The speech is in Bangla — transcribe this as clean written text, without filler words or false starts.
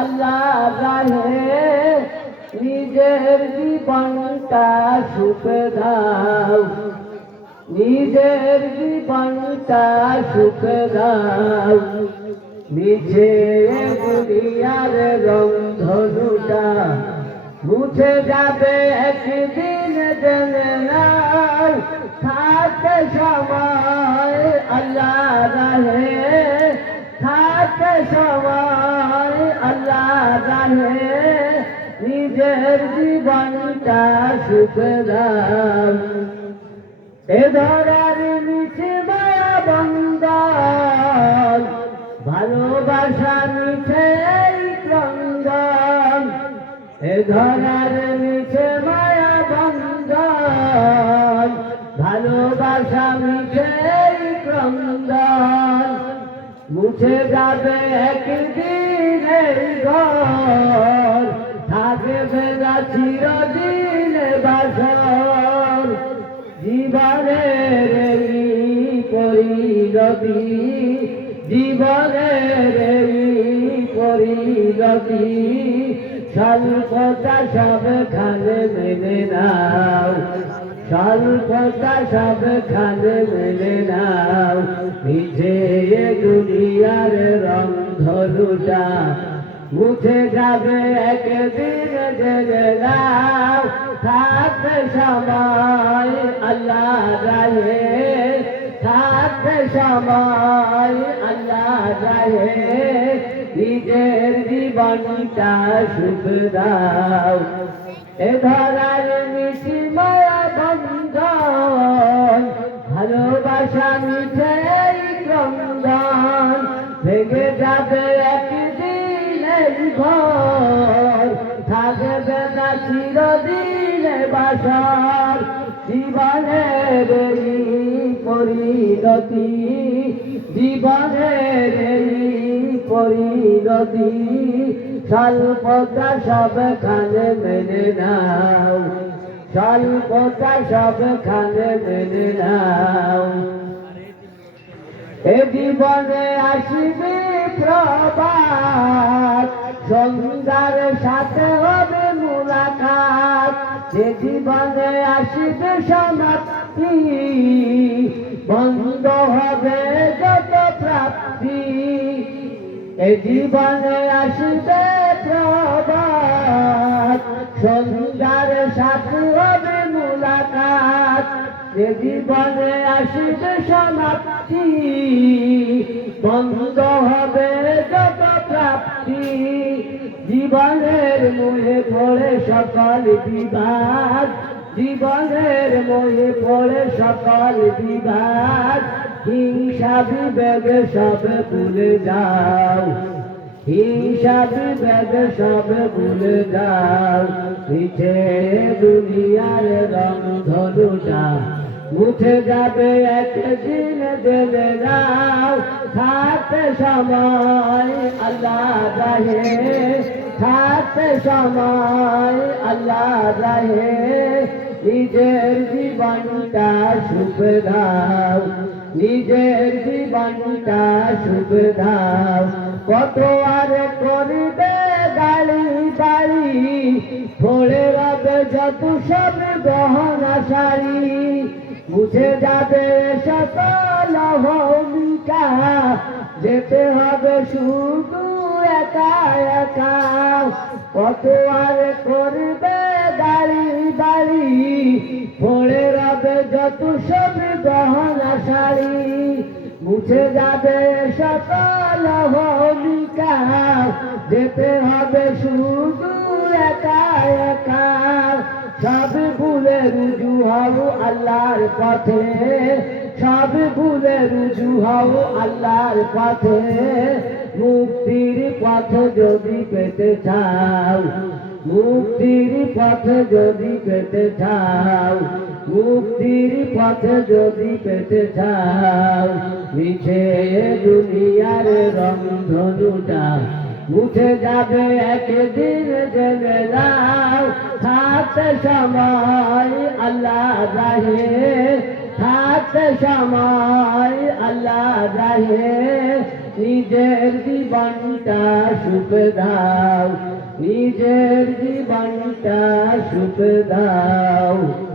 আল্লাহ রাহে নিজের জীবনটা সুখ দাও, নিজের জীবনটা সুখ দাও। মিছে দুনিয়ার রংধনুটা মুছে যাবে একদিন, জেনে নাও। থাকতে সময় আল্লাহ রাহে, থাকতে সময় আল্লাহ রাহে নিজের জীবনটা সুখ দাও। এ ধরার মিছে মায়া বন্ধন, ভালোবাসা মিছে ক্রন্দন। এ ধরার মিছে মায়া বন্ধন, ভালোবাসা মিছে ক্রন্দন। মুছে যাবে একদিন এই ঘর, থাকবে না চিরদিন বাসর। জীবনের এই পরিণতি, জীবনের এই পরিণতি, স্বল্পতা সব খানে মেনে নাও, স্বল্পতা সব খানে মেনে নাও। মিছে দুনিয়ার রংধনুটা মুছে যাবে একদিন, জেনে নাও। থাকতে সময় আল্লাহ রাহে, থাকতে সময় আল্লাহ রাহে নিজের জীবনটা সুখ দাও। এ ধরার মিছে মায়া বন্ধন, ভালোবাসা মিছে ক্রন্দন। ভেঙে যাবে একদিন এই ঘর, থাকবে না চিরদিন বাসর। জীবনের এই পরিণতি, জীবনের এই পরিণতি, স্বল্পতা সব খানে মেনে নাও, স্বল্পতা সব খানে মেনে নাও। এ জীবনে আসবে প্রভাত, সন্ধ্যার সাথে হবে মুলাকাত। যে জীবনে আসবে সমাপ্তি, বন্ধ হবে যত প্রাপ্তি। এ জীবনে আসবে প্রভাত, সন্ধ্যার সাথে হবে মুলাকাত। যে জীবনে আসবে সমাপ্তি, বন্ধ হবে যত প্রাপ্তি। জীবনের মোহে পড়ে সকল বিবাদ, জীবনের মোহে পড়ে সকল বিবাদ। হিংসা বিবেক সব ভুলে যাও, হিংসা বিবেক সব ভুলে যাও। মিছে দুনিয়ার রংধনুটা মুছে যাবে একদিন, জেনে নাও। থাকতে সময় আল্লাহ রাহে, থাকতে সময় আল্লাহ রাহে নিজের জীবনটা সুখ দাও, নিজের জীবনটা সুখ দাও। কত আর করবে গাড়ি বাড়ি, পড়ে রবে যত সব গহনা শাড়ি। মুছে যাবে সকল ভূমিকা, যেতে হবে শুধু একা একা। কত আর করবে গাড়ি বাড়ি, পড়ে রবে যত সব গহনা শাড়ি। মুছে যাবে সকল ভূমিকা, যেতে হবে শুধু একা একা। সব ভুলে রুজু হও আল্লাহর পথে, সব ভুলে রুজু হও আল্লাহর পথে। মুক্তির পথ যদি পেতে চাও, মুক্তির পথ যদি পেতে চাও, মুক্তির পথ যদি পেতে চাও। মিছে দুনিয়ার রংধনুটা মুছে যাবে একদিন, জেনে নাও। থাকতে সময় আল্লাহ রাহে, থাকতে সময় আল্লাহ রাহে নিজের জীবনটা সুখ দাও, নিজের জীবনটা সুখ দাও।